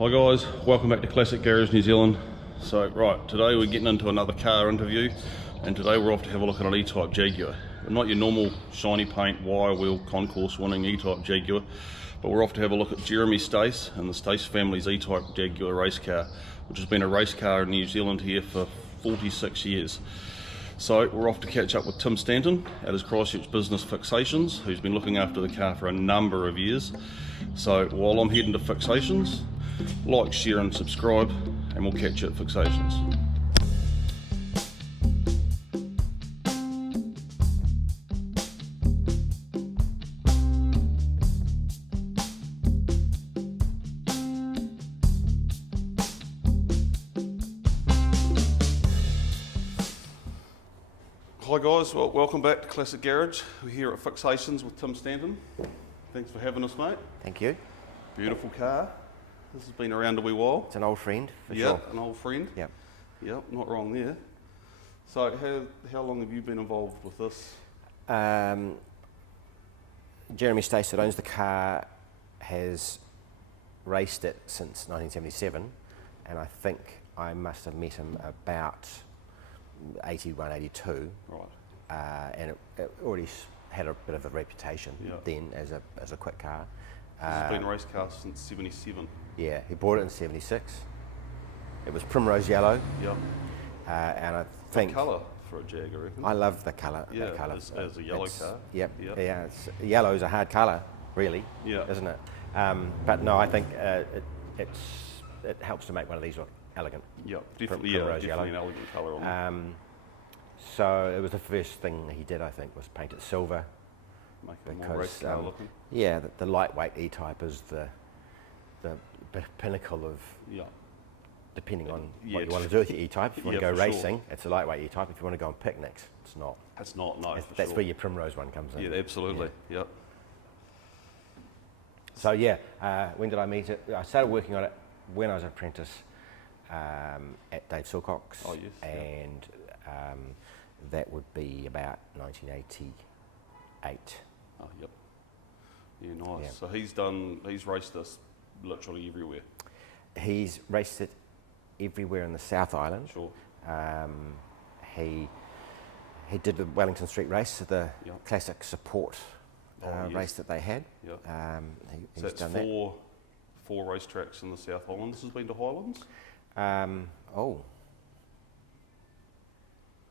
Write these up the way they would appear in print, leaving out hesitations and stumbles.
Hi guys, welcome back to Classic Garage New Zealand. So right, today we're getting into another car interview, and today we're off to have a look at an E-Type Jaguar. Not your normal shiny paint, wire wheel, concourse winning E-Type Jaguar, but we're off to have a look at Jeremy Stace and the Stace family's E-Type Jaguar race car, which has been a race car in New Zealand here for 46 years. So we're off to catch up with Tim Stanton at his Christchurch business FIXATIONS, who's been looking after the car for a number of years. So while I'm heading to FIXATIONS, like, share and subscribe, and we'll catch you at FIXATIONS. Hi guys, well, welcome back to Classic Garage. We're here at FIXATIONS with Tim Stanton. Thanks for having us, mate. Thank you. Beautiful car. This has been around a wee while. It's an old friend, for Yeah, sure. an old friend. Yep. Yep, not wrong there. So how long have you been involved with this? Jeremy Stace, that owns the car, has raced it since 1977, and I think I must have met him about 81, 82. Right. And it already had a bit of a reputation then as a quick car. This has been a race car since 77. Yeah, he bought it in 76. It was primrose yellow. Yep. And I think... colour for a Jag, I reckon. I love the colour. Yeah, the colour. as a yellow car. Yep. Yeah, yellow is a hard colour, really, isn't it? But no, I think it helps to make one of these look elegant. Yep, definitely, primrose definitely an yellow. elegant colour on it. So it was the first thing he did, I think, was paint it silver. Make it more race car looking. Yeah, the lightweight E-Type is the pinnacle of, depending on what you want to do with your E-Type. If you want to go racing, it's a lightweight E-Type. If you want to go on picnics, it's not. It's not, no, That's where your primrose one comes in. Yeah, absolutely, yep. So when did I meet it? I started working on it when I was an apprentice at Dave Silcock's. Oh, yes. And that would be about 1988. Oh, yep. Yeah, nice. Yeah. So he's raced this literally everywhere. He's raced it everywhere in the South Island. Sure. He did the Wellington Street race, the classic support race that they had. Yep. He's So that's done four racetracks in the South Highlands. Has been to Highlands?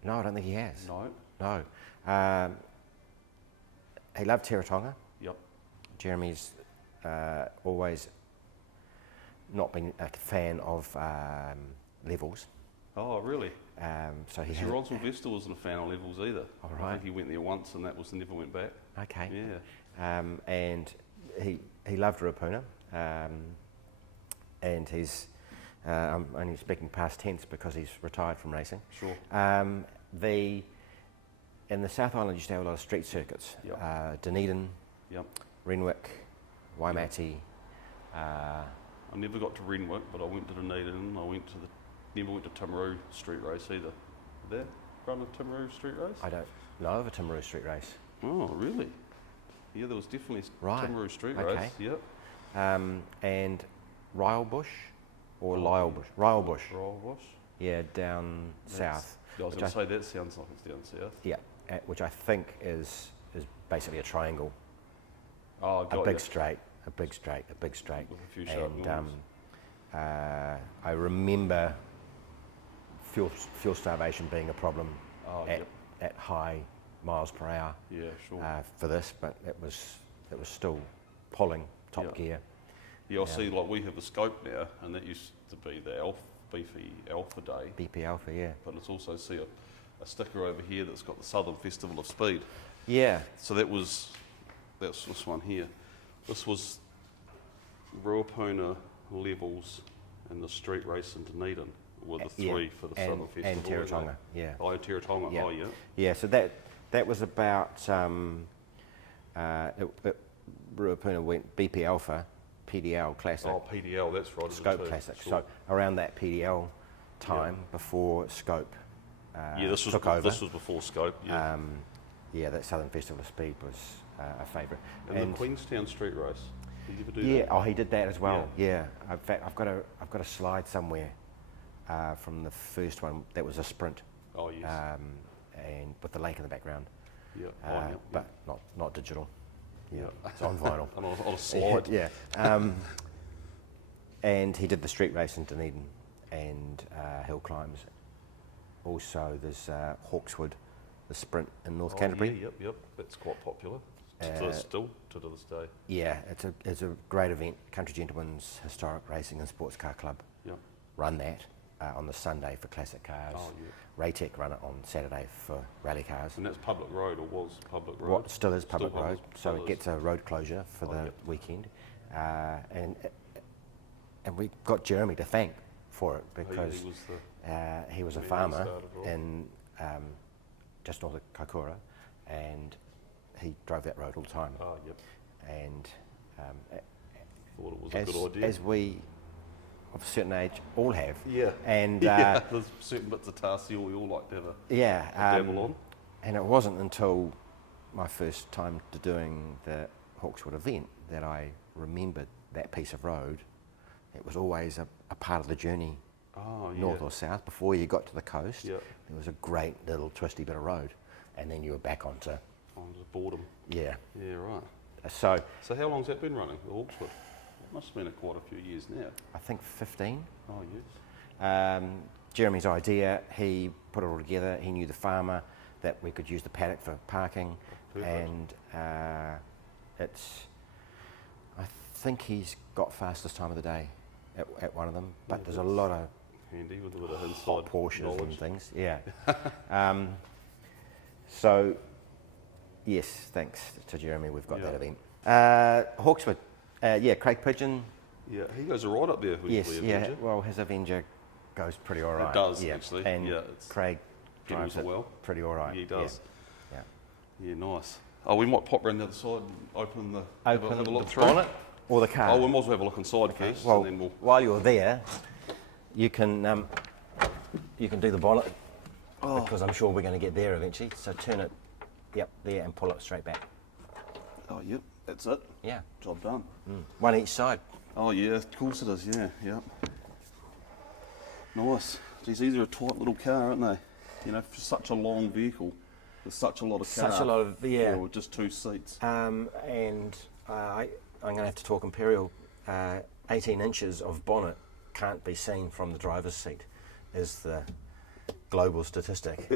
No, I don't think he has. No. No. He loved Teretonga. Yep. Jeremy's always not been a fan of levels. Oh, really? So he Rod Sylvester wasn't a fan of levels either. All right. I think he went there once and that was never went back. Okay. Yeah. And he loved Ruapuna. And he's, I'm only speaking past tense because he's retired from racing. Sure. In the South Island, you used to have a lot of street circuits. Yep. Dunedin, Yep. Renwick, Waimati. I never got to Renwick, but I went to Dunedin. Never went to Timaru Street Race either. Did that run a Timaru Street Race? I don't know of a Timaru Street Race. Oh, really? Yeah, there was definitely a Timaru Street Race. Yep. And Rylebush or Lylebush? Rylebush. Rylebush. Yeah, down south. I was going to say that sounds like it's down south. Yeah, which I think is basically a triangle. Oh, got a big straight. With a few sharp corners. I remember fuel starvation being a problem at high miles per hour. Yeah, sure. For this, but it was still pulling top gear. Yeah, I see. Like we have a scope now, and that used to be the Beefy Alpha Day. BP Alpha, yeah. But it's also a sticker over here that's got the Southern Festival of Speed. Yeah. So that's this one here. This was Ruapuna, Levels, and the street race in Dunedin were the three for the Southern Festival. And Teretonga, yeah. Oh, Teretonga, yeah. Oh, yeah. Yeah, so that was about, Ruapuna went BP Alpha, PDL Classic. Oh, PDL, that's right. Scope Classic. Sure. So around that PDL time, before Scope took over. This was before Scope, yeah. That Southern Festival of Speed was a favourite. And the Queenstown Street Race? Did you ever do Yeah, that? oh, he did that as well. Yeah. In fact, I've got a slide somewhere from the first one that was a sprint, Oh, yes. and with the lake in the background. Yeah. But not digital. Yeah, Yeah. it's on vinyl. on a slide. Yeah. And he did the street race in Dunedin and hill climbs. Also, there's Hawkswood, the sprint in North Canterbury. Yep. That's quite popular. Still to this day. Yeah, it's a great event. Country Gentlemen's Historic Racing and Sports Car Club Yep. run that on the Sunday for classic cars. Oh, yeah. Raytech run it on Saturday for rally cars. And that's public road, or was public road? What still is public Still road, so still it is. gets a road closure for the Yep. weekend, and we got Jeremy to thank for it because he was a farmer in just north of Kaikoura, and he drove that road all the time. Oh, yep. And Thought it was a good idea. as we of a certain age all have. Yeah. And yeah, there's certain bits of tasks we all like to have a dabble on. And it wasn't until my first time to doing the Hawkswood event that I remembered that piece of road. It was always a part of the journey, north or south. Before you got to the coast, there was a great little twisty bit of road, and then you were back onto boredom. Yeah. Yeah, right. So how long's that been running, the Hawkswood? It must have been quite a few years now. I think 15. Oh, yes. Jeremy's idea, he put it all together. He knew the farmer, that we could use the paddock for parking. Perfect. And I think he's got fastest time of the day at one of them, but there's a lot of handy with a bit of inside hot Porsches knowledge. and things. Yeah. So, yes, thanks to Jeremy, we've got that event. Hawkswood, Craig Pigeon. Yeah, he goes all right up there with Yes, the yeah. Avenger. Well, his Avenger goes pretty all right. It does, yeah. actually. And yeah, Craig drives it well. pretty all right. Yeah, he does. Yeah. Yeah, nice. Oh, we might pop round the other side and open the have a look the through. bonnet or the car. Oh, we might as well have a look inside first, Well, and then we'll. while you're there, you can do the bonnet because I'm sure we're going to get there eventually. So turn it, there, and pull it straight back. Oh, yep, that's it. Yeah. Job done. One each side. Oh, yeah, of course it is. Yeah, yep. Nice. Geez, these are a tight little car, aren't they? You know, for such a long vehicle, there's such a lot of car. Such a lot of for just two seats. And I'm going to have to talk Imperial. 18 inches of bonnet can't be seen from the driver's seat, is the global statistic.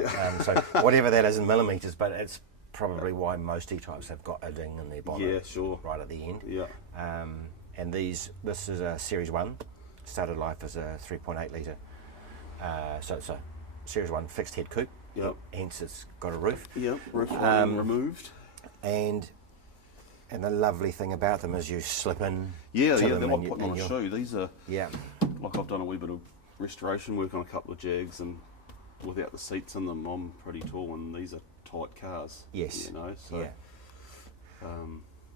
So whatever that is in millimetres, but it's probably why most E-types have got a ding in their bonnet. Yeah, sure. Right at the end. Yeah. And this is a Series 1, started life as a 3.8 litre. So it's a Series 1 fixed head coupe. Yep. Hence it's got a roof. Yep, roof line removed. And the lovely thing about them is you slip in. Yeah, to they're them like and putting on a shoe. These are, Yeah. like I've done a wee bit of restoration work on a couple of Jags, and without the seats in them, I'm pretty tall, and these are tight cars. Yes. You know, so. Yeah.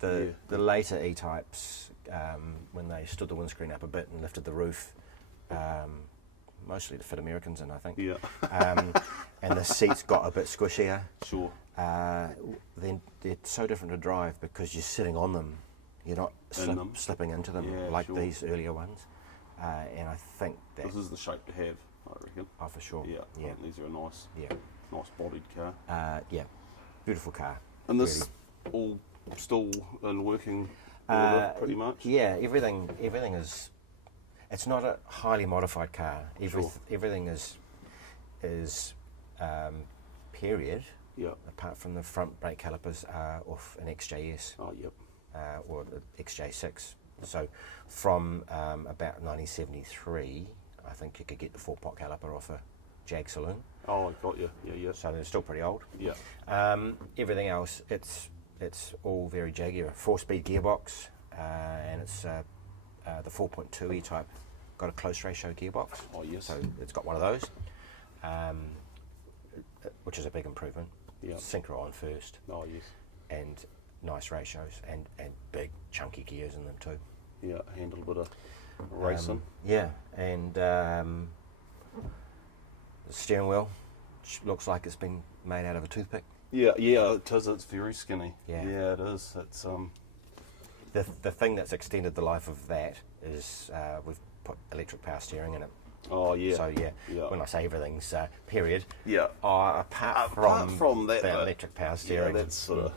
The later E-types, when they stood the windscreen up a bit and lifted the roof, mostly to fit Americans in, I think. Yeah. And the seats got a bit squishier. Sure. Then they're so different to drive because you're sitting on them. You're not slipping into them like these earlier ones. And I think that... This is the shape to have, I reckon. Oh, for sure. Yeah. Yeah. I think these are a nice bodied car. Yeah. Beautiful car. And this all still in working order, pretty much? Yeah, everything is... It's not a highly modified car. Everything is period. Yeah. Apart from the front brake calipers are off an XJS. Oh, yep. Or the XJ6. So from about 1973, I think you could get the 4-pot caliper off a Jag Saloon. Oh, I got you. Yeah. So they're still pretty old. Yeah. Everything else, it's all very Jaguar. 4-speed gearbox, and it's the 4.2 E-type. Got a close ratio gearbox. Oh, yes. So it's got one of those, which is a big improvement. Yeah. Synchro on first. Oh, yes. And nice ratios and big chunky gears in them too. Yeah, handle a bit of racing. And the steering wheel looks like it's been made out of a toothpick. Yeah, it is. It's very skinny. Yeah. Yeah, it is. It's the thing that's extended the life of that is we've put electric power steering in it. Oh yeah. So when I say everything's period, apart from that, the electric power steering, that's sort of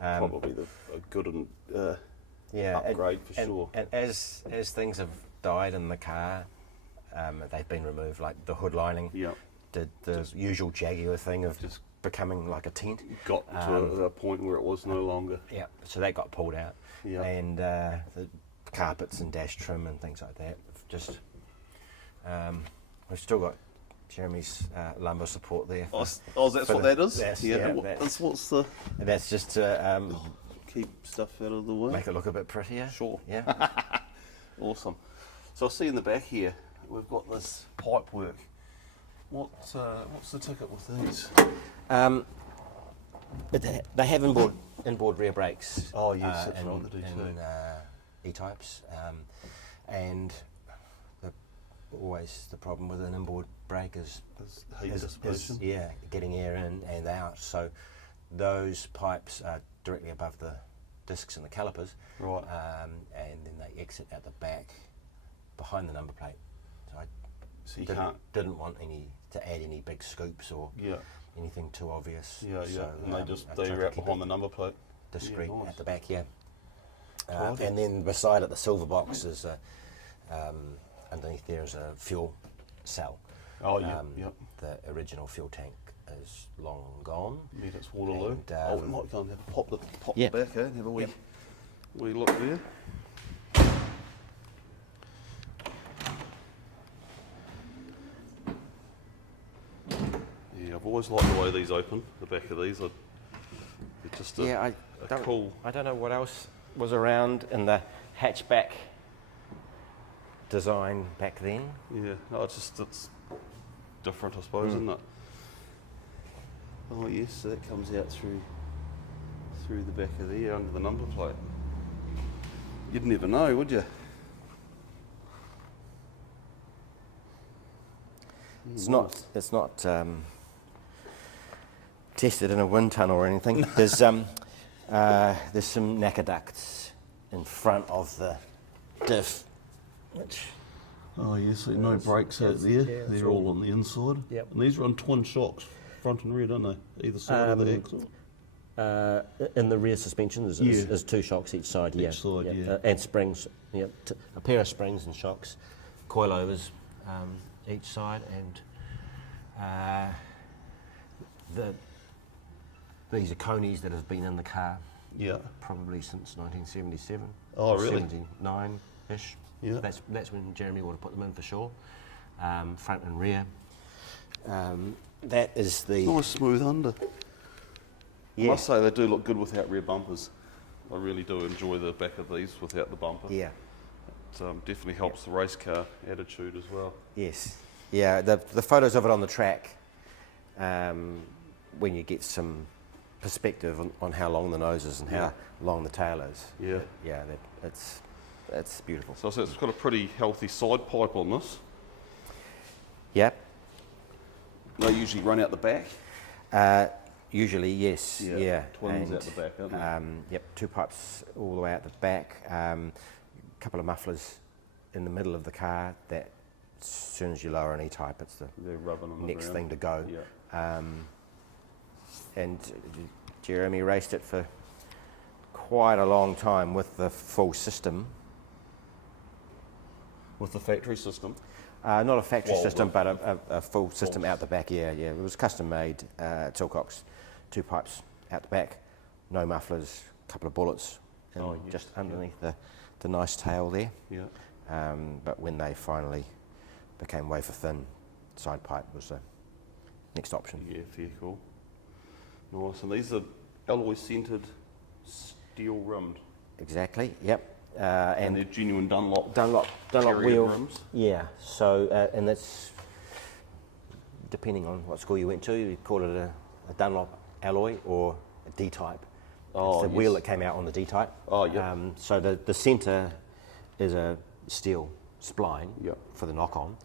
probably a good upgrade for sure. And as things have died in the car, they've been removed, like the hood lining. Yeah. The usual Jaguar thing of just becoming like a tent. Got to a point where it was no longer. Yeah. So that got pulled out. Yeah. And the carpets and dash trim and things like that. Just we've still got Jeremy's lumbar support there. That's what that is? What's the... And that's just to keep stuff out of the way. make it look a bit prettier. Sure. Yeah. Awesome. So I see in the back here, we've got this pipe work. What's the ticket with these? They have inboard rear brakes. Oh yes, that's right, they do too. In E-types, and always the problem with an inboard brake is getting air in and out. So those pipes are directly above the discs and the calipers, right? And then they exit out the back behind the number plate. So I didn't want to add any big scoops or anything too obvious. So, and they're out behind the number plate. Discreet at the back, and then beside it, the silver box is underneath there is a fuel cell. Oh yeah, The original fuel tank is long gone. Yeah, that's Waterloo. And, we might go and have pop the back, and have a wee look there. Yeah, I've always liked the way these open. The back of these, they're just cool. I don't know what else was around in the hatchback design back then. Yeah, no, it's different, I suppose, isn't it? Oh yes, so that comes out through the back of there under the number plate. You'd never know, would you? It's not tested in a wind tunnel or anything. There's some knacker ducts in front of the diff. Oh yes, so no brakes out there. They're all on the inside. Yep. And these run twin shocks, front and rear, don't they? Either side of the axle. In the rear suspension, there's two shocks each side. Each side, and springs. Yeah, a pair of springs and shocks, coilovers each side, and these are conies that have been in the car. Yeah. Probably since 1977. Oh really? 79-ish. Yeah. That's when Jeremy would have put them in for sure. Front and rear. That is the nice smooth under. Yeah. I must say they do look good without rear bumpers. I really do enjoy the back of these without the bumper. Yeah. It definitely helps the race car attitude as well. Yes. Yeah. The photos of it on the track, when you get some perspective on how long the nose is and how long the tail is. Yeah. It's beautiful. So it's got a pretty healthy side pipe on this. Yep. They usually run out the back. Usually, yes. Yeah. Twins out the back, aren't they? Yep. Two pipes all the way out the back. A couple of mufflers in the middle of the car that as soon as you lower an E-type, it's the next thing to go. Yeah. And Jeremy raced it for quite a long time with the full system. With the factory system? Not a factory system, but a full system out the back, yeah. It was custom made, Tilcox, two pipes out the back, no mufflers, a couple of bullets, just underneath the nice tail there. Yeah. But when they finally became wafer thin, side pipe was the next option. Yeah, fair cool. Nice, and these are alloy centred steel rimmed. Exactly, yep. And they're genuine Dunlop wheel rims. Yeah, so and that's depending on what school you went to, you call it a Dunlop alloy or a D-type. It's the wheel that came out on the D-type. Oh yeah. So the centre is a steel spline for the knock-on,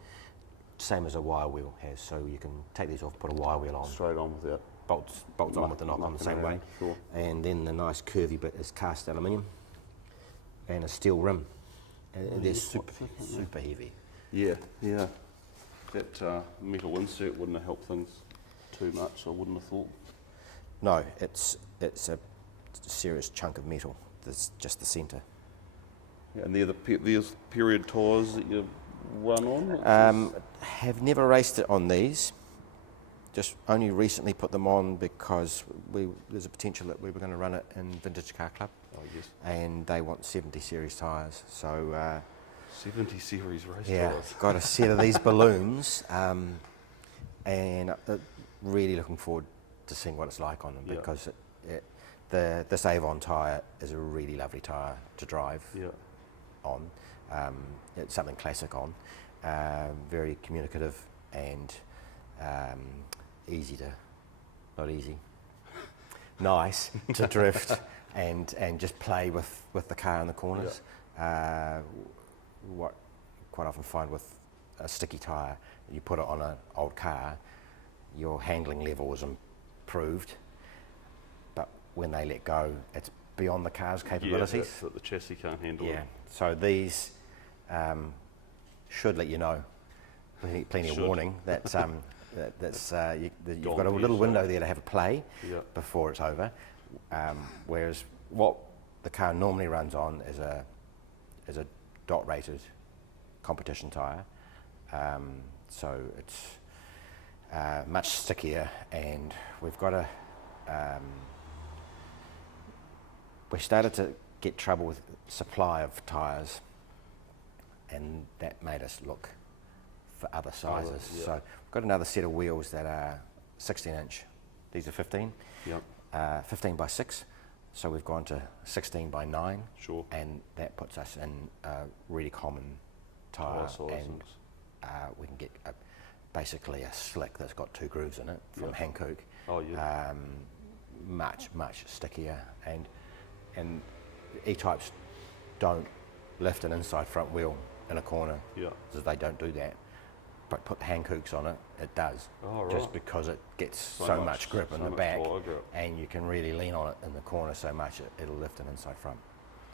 same as a wire wheel has. So you can take these off, put a wire wheel on. Straight on with that. Bolts on with the knock-on the same way. Sure. And then the nice curvy bit is cast aluminium. and a steel rim. And they're yeah, super, quite thick, super heavy. Yeah, yeah. That metal insert wouldn't have helped things too much, I wouldn't have thought. No, it's a serious chunk of metal. That's just the centre. Yeah, and they're there's period tyres that you run on? Have never raced it on these. Just only recently put them on because there's a potential that we were going to run it in Vintage Car Club. Oh, yes. And they want 70 series tyres. So 70 series race yeah, tyres. got a set of these balloons, and really looking forward to seeing what it's like on them, Yeah. because this Avon tyre is a really lovely tyre to drive Yeah. on. It's something classic on, very communicative and nice to drift and just play with the car in the corners. What quite often find with a sticky tyre, you put it on an old car, your handling level is improved, but when they let go, it's beyond the car's capabilities. Yeah, that the chassis can't handle it. Yeah, so these should let you know, plenty of warning, that you've got a little window there to have a play before it's over. Whereas what the car normally runs on is a dot rated competition tyre, so it's much stickier, and we've got we started to get trouble with supply of tyres, and that made us look for other sizes. So we've got another set of wheels that are 16-inch. These are 15. Yep. 15 by 6. So we've gone to 16 by 9. Sure. And that puts us in a really common tyre, and we can get basically a slick that's got 2 grooves in it from Hankook. Oh, yeah. Much stickier, and E-types don't lift an inside front wheel in a corner, because they don't do that. But put the Hankooks on it, it does. Oh, right. Just because it gets so much grip in the back, grip. and you can really lean on it in the corner so much it'll lift an inside front.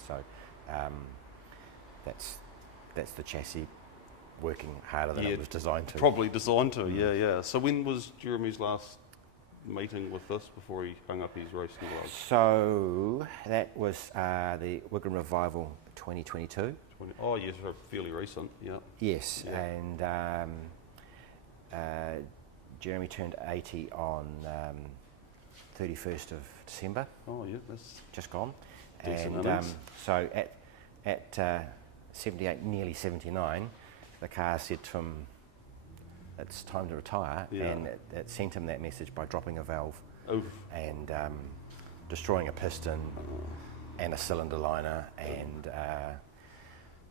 So that's the chassis working harder than it was designed to. Probably designed to, yeah. So when was Jeremy's last meeting with this before he hung up his racing gloves? So that was the Wigan Revival 2022. Oh yes, fairly recent, yeah. Yes, and Jeremy turned 80 on 31st of December. Oh yeah, that's just gone. decent. And so at 78, nearly 79, the car said to him, it's time to retire, and it sent him that message by dropping a valve and destroying a piston and a cylinder liner, and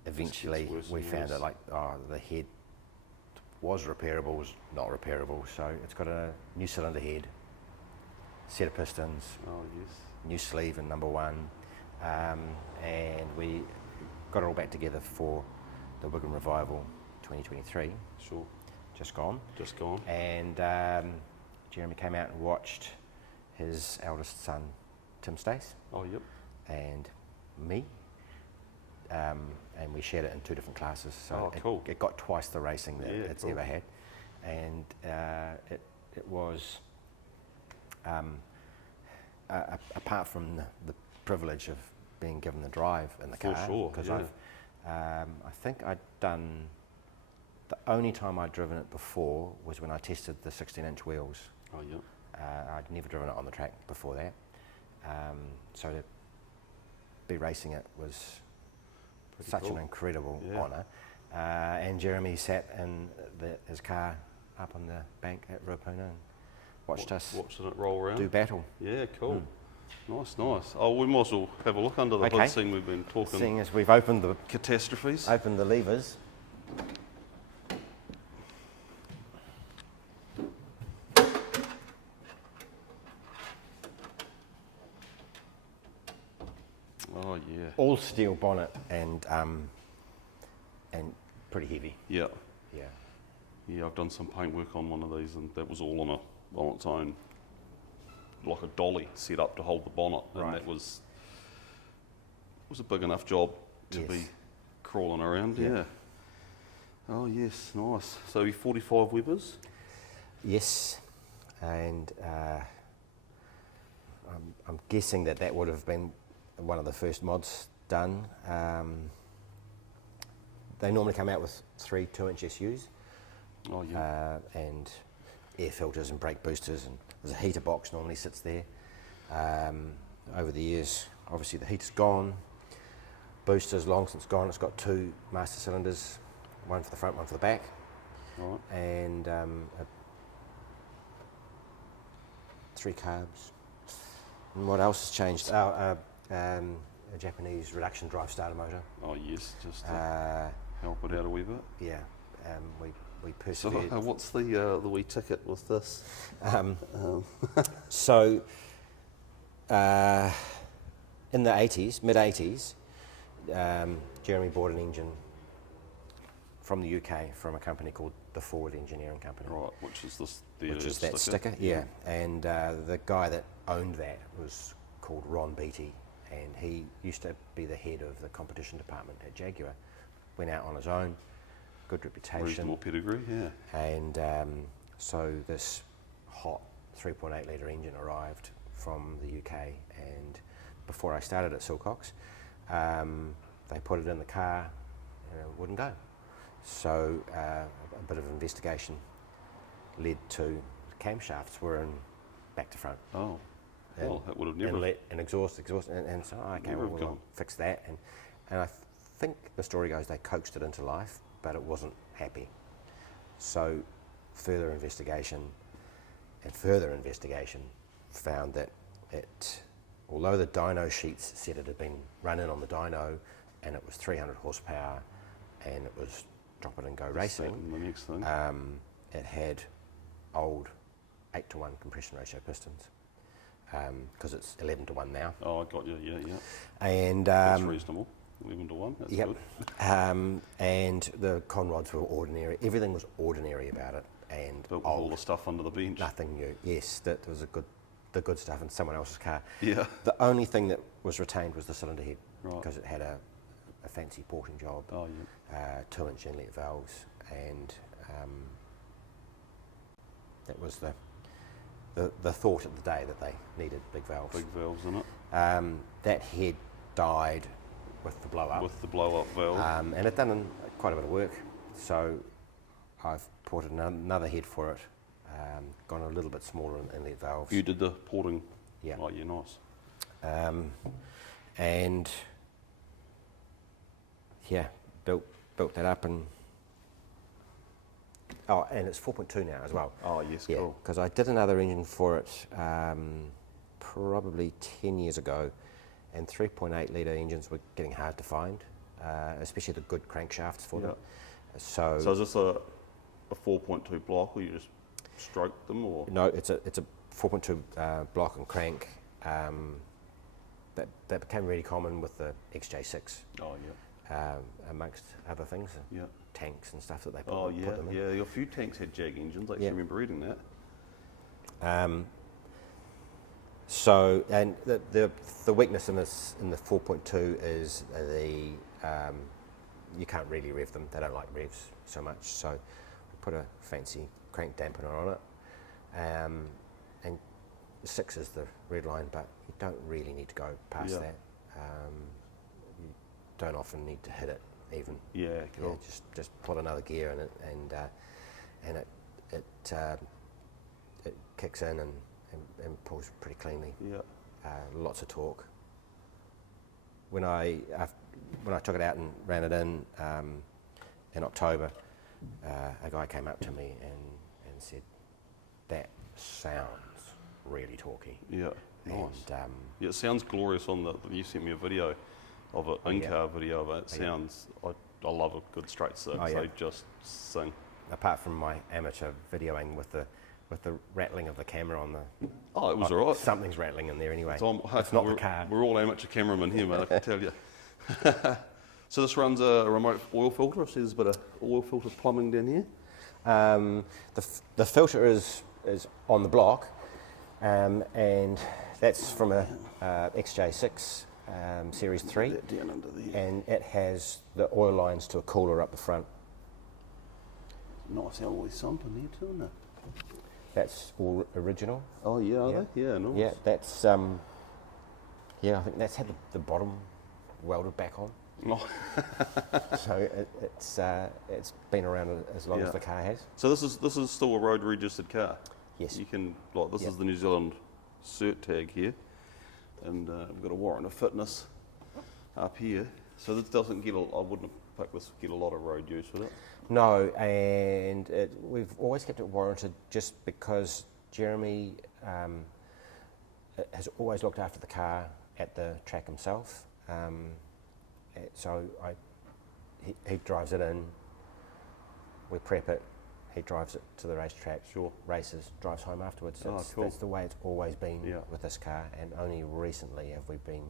eventually we found out the head was repairable, was not repairable, so it's got a new cylinder head, set of pistons, new sleeve in number 1, and we got it all back together for the Wigan Revival 2023. Sure. Just gone. And Jeremy came out and watched his eldest son, Tim Stace. Oh, yep. And me. And we shared it in 2 different classes. So cool. it got twice the racing that it's cool. ever had. And it was, apart from the privilege of being given the drive in the car, because I think I'd done, the only time I'd driven it before was when I tested the 16-inch wheels. Oh, yeah. I'd never driven it on the track before that. So to be racing it was such an incredible honour. And Jeremy sat in his car up on the bank at Ruapuna and watched us watching it roll around. Do battle. Yeah, cool. Nice. Oh, we might as well have a look under the hood, seeing we've been talking. Seeing as we've opened the catastrophes. Opened the levers. Oh yeah. All steel bonnet and pretty heavy. Yeah. Yeah. Yeah, I've done some paint work on one of these, and that was all on its own, like a dolly set up to hold the bonnet, and that was a big enough job to Yes. be crawling around, Yeah. yeah. Oh yes, nice. So you 45 Webers? Yes, and I'm guessing that would have been one of the first mods done. They normally come out with 3 2-inch SUs, Oh yeah. and air filters and brake boosters, and there's a heater box normally sits there. Over the years, obviously the heater's gone. Booster's long since gone. It's got 2 master cylinders, one for the front, one for the back, Right. and 3 carbs. And what else has changed? A Japanese reduction drive starter motor. Oh yes, just to help it out a wee bit. Yeah, we So persevered. what's the wee ticket with this? So, in the 80s, mid-80s, Jeremy bought an engine from the UK from a company called the Ford Engineering Company. Right, which is this the Which is that sticker, yeah. And the guy that owned that was called Ron Beattie, and he used to be the head of the competition department at Jaguar. Went out on his own, good reputation. Reasonable pedigree, yeah. And so this hot 3.8 litre engine arrived from the UK, and before I started at Silcox, they put it in the car and it wouldn't go. So a bit of investigation led to camshafts were in back to front. Oh, And well, that would have never... Inlet and exhaust, and so okay, Never well, have we'll gone. fix that. And I think the story goes they coaxed it into life, but it wasn't happy. So further investigation found that it, although the dyno sheets said it had been run in on the dyno and it was 300 horsepower and it was drop it and go racing, The next thing. it had old 8-to-1 compression ratio pistons, because it's 11-to-1 now. Oh, I got you, yeah, yeah. And That's reasonable. 11 to 1, that's yep. good. And the conrods were ordinary. Everything was ordinary about it, and Built with all old. the stuff under the bench. Nothing new. Yes, that was the good stuff in someone else's car. Yeah. The only thing that was retained was the cylinder head, Right. because it had a fancy porting job, Oh, yeah. 2-inch inlet valves, and that was the thought of the day, that they needed big valves. Big valves in it. That head died with the blow up. With the blow-up valve. And it'd done quite a bit of work, so I've ported another head for it, gone a little bit smaller in the valves. You did the porting? Yeah. Oh, yeah, nice. And yeah, built that up, and and it's 4.2 now as well. Oh, yes, Yeah, cool. because I did another engine for it probably 10 years ago, and 3.8 litre engines were getting hard to find, especially the good crankshafts for them. So is this a 4.2 block, or you just stroke them, or? No, it's a 4.2 block and crank. That became really common with the XJ6, Oh, yeah. amongst other things, Yeah. tanks and stuff that they put, Oh, put yeah, them in. yeah. A few tanks had Jag engines. I actually Yeah. remember reading that. So, and the weakness in the 4.2 is you can't really rev them. They don't like revs so much. So we put a fancy crank dampener on it, and the 6 is the red line, but you don't really need to go past Yeah. that. You don't often need to hit it even. Yeah, cool. Yeah, just put another gear in it, and it kicks in and pulls pretty cleanly. Yeah. Lots of torque. When I took it out and ran it in October, a guy came up to me and said, "That sounds really torquey." Yeah, nice. And Yeah, it sounds glorious on you sent me a video of it, in-car video of it. It sounds, I love a good straight six. Oh, yeah. They just sing. apart from my amateur videoing with the rattling of the camera on the... Oh, it was all right. Something's rattling in there anyway. It's not the car. We're all amateur cameramen here, mate, I can tell you. So this runs a remote oil filter. I see there's a bit of oil filter plumbing down here. The filter is on the block, and that's from a XJ6 Series 3, Put that down under there. and it has the oil lines to a cooler up the front. Nice alloy sump in there too, isn't it? That's all original. Oh yeah, are Yeah. they? Yeah, nice. Yeah, that's yeah, I think that's had the bottom welded back on. Oh. So it's been around as long Yeah. as the car has. So this is still a road registered car. Yes. You can like this Yep. is the New Zealand cert tag here, and we've got a warrant of fitness up here. So this doesn't get. I wouldn't have picked this. Get a lot of road use with it. No, and we've always kept it warranted just because Jeremy has always looked after the car at the track himself. So he drives it in, we prep it, he drives it to the racetrack, Sure. races, drives home afterwards. Oh, cool. That's the way it's always been Yeah. with this car, and only recently have we been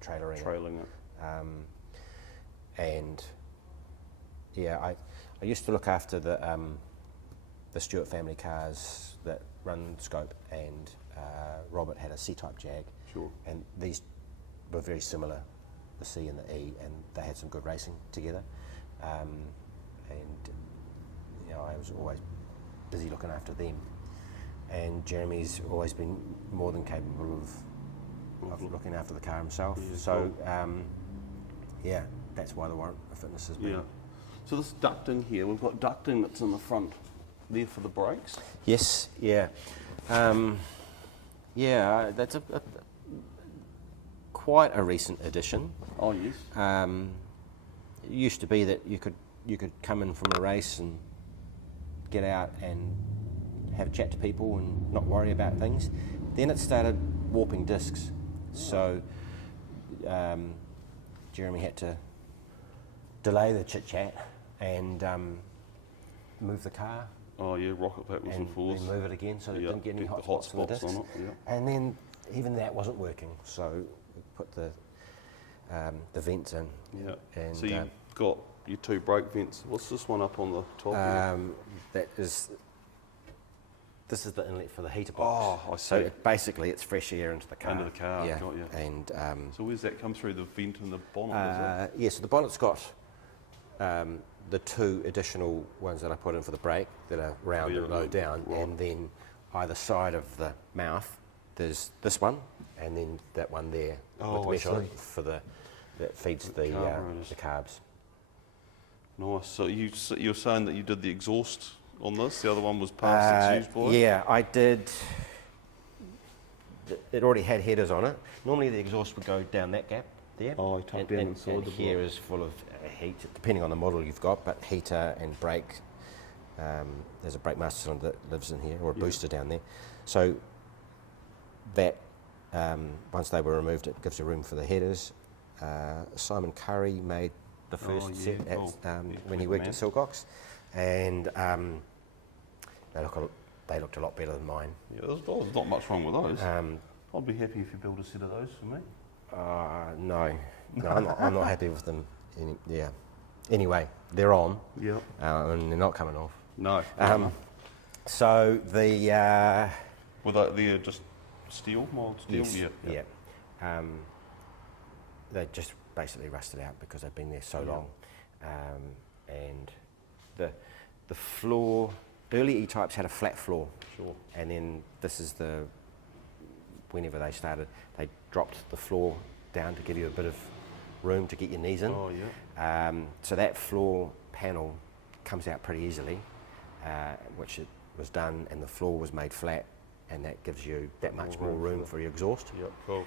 trailering it. Trailing it. And yeah, I used to look after the Stewart family cars that run Scope, and Robert had a C-type Jag, Sure. and these were very similar, the C and the E, and they had some good racing together. And you know, I was always busy looking after them, and Jeremy's always been more than capable of looking after the car himself. Yeah, So yeah, that's why the warrant of fitness has been. Yeah. So this ducting here, we've got ducting that's in the front there for the brakes. Yes, yeah. Yeah, that's a quite a recent addition. Oh yes. It used to be that you could come in from a race and get out and have a chat to people and not worry about things. Then it started warping discs, so Jeremy had to delay the chit chat and move the car Oh yeah, rocket backwards and and forwards. then move it again so that it Yeah, didn't get any get hot the hot spots in the spots discs. on it, yeah. And then even that wasn't working, so we put the vents in. Yeah. And, So you've got your two brake vents. What's this one up on the top here? This is the inlet for the heater box. Oh, I So see. basically it's fresh air into the car. Into the car, yeah. got you. And So where's that come through? The vent in the bonnet, is yeah, so the bonnet's got the two additional ones that I put in for the brake that are round Yeah, and low down, right. and then either side of the mouth there's this one, and then that one there Oh, with the I mesh on see. it for that feeds the carburetors. carbs. Nice. So you're saying that you did the exhaust on this? The other one was past its use by? Yeah, I did. It already had headers on it. Normally the exhaust would go down that gap there. Oh, you tuck down inside and the here block. is full of heat, depending on the model you've got, but heater and brake. There's a brake master cylinder that lives in here, or a Yeah. booster down there. So that, once they were removed, it gives you room for the headers. Simon Curry made the first yeah, set at, cool. Yeah, when he clever worked man. at Silcox, and they looked a lot better than mine. Yeah, there's not much wrong with those. Um, I'd be happy if you build a set of those for me. No, I'm not happy with them. Yeah. Anyway, they're on, Yeah. and they're not coming off. No. So the Were they just steel, mild steel? yes, Yeah. they just basically rusted out because they've been there so Yeah. long, and the floor. Early E-types had a flat floor, Sure. and then this is whenever they started, they dropped the floor down to give you a bit of room to get your knees in. Oh yeah. So that floor panel comes out pretty easily, which it was done, and the floor was made flat, and that gives you that much more room for your exhaust. Yep. Cool.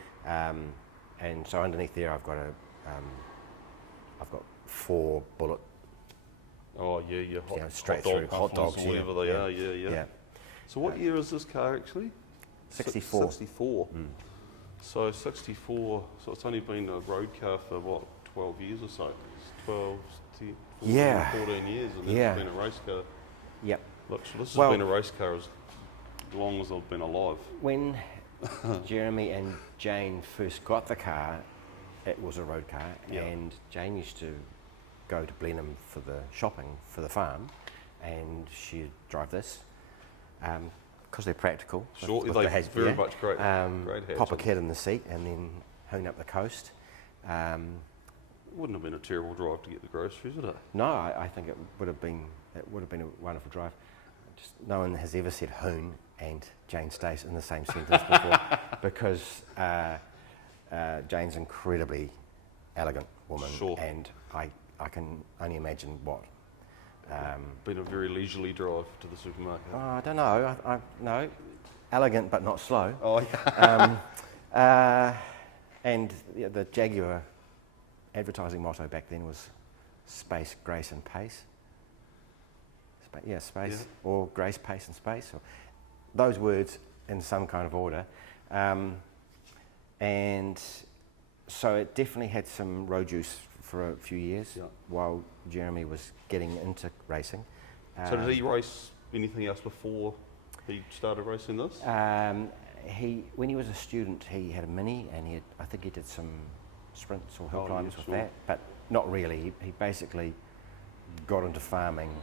And so underneath there, I've got 4 bullet, Oh yeah, yeah. know, straight through hot dogs, or whatever they are. Yeah, yeah. yeah, So what year is this car actually? 64. 64. So 64. So it's only been a road car for what, 12 years or so? 12, 10, 14, Yeah. 14 years, and then Yeah. it's been a race car. Yep. Look, so this has Well- been a race car as long as I've been alive. When Jeremy and Jane first got the car, it was a road car, Yeah. and Jane used to go to Blenheim for the shopping for the farm, and she'd drive this because they're practical. Sure, with they the hatch very gear. much great hatch, Pop a aren't kid in the seat, and then hoon up the coast. Wouldn't have been a terrible drive to get the groceries, would it? No, I think it would have been a wonderful drive. Just no one has ever said hoon and Jane Stace in the same sentence before, because Jane's an incredibly elegant woman, Sure. and I can only imagine what. Been a very leisurely drive to the supermarket. I don't know. No, elegant but not slow. Oh, yeah. And the Jaguar advertising motto back then was space, grace, and pace. Space, or grace, pace, and space, or those words in some kind of order. And so it definitely had some road use for a few years while Jeremy was getting into racing. So did he race anything else before he started racing this? When he was a student, he had a Mini, and I think he did some sprints or hill climbs with that, but not really. He basically got into farming,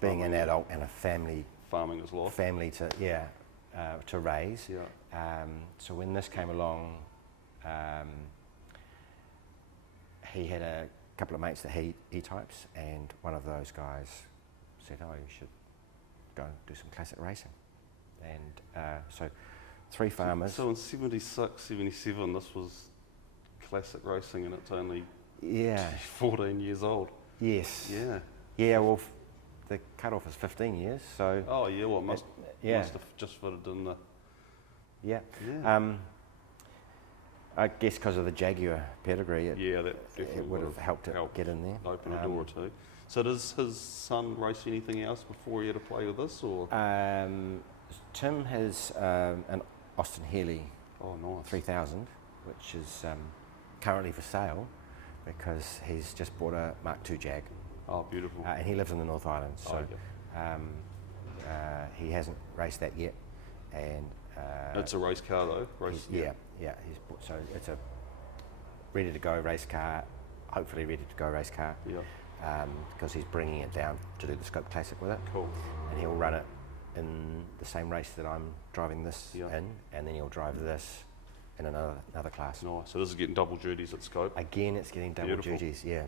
being an adult and a family. Farming is life. Family to raise. Yeah. So when this came along, he had a couple of mates that he E-types, and one of those guys said, "Oh, you should go and do some classic racing." And so 3 farmers. So in 76, 77, this was classic racing, and it's only 14 years old. Yes. Yeah. Yeah, well, the cut-off is 15 years, so... Oh, yeah, well, it must have just fitted in the... Yeah. Yeah. I guess because of the Jaguar pedigree, it would have helped it get in there. Open a door or two. So does his son race anything else before he had to play with this, or...? Tim has an Austin Healey 3000, which is currently for sale because he's just bought a Mark II Jag. Oh, beautiful. And he lives in the North Island, so he hasn't raced that yet. And it's a race car though. He's bought, so it's a ready to go race car, hopefully ready to go race car. Yeah. Because he's bringing it down to do the Scope Classic with it. Cool. And he'll run it in the same race that I'm driving this in, and then he'll drive this in another class. Nice. So this is getting double duties at Scope. Again, it's getting double duties. Yeah.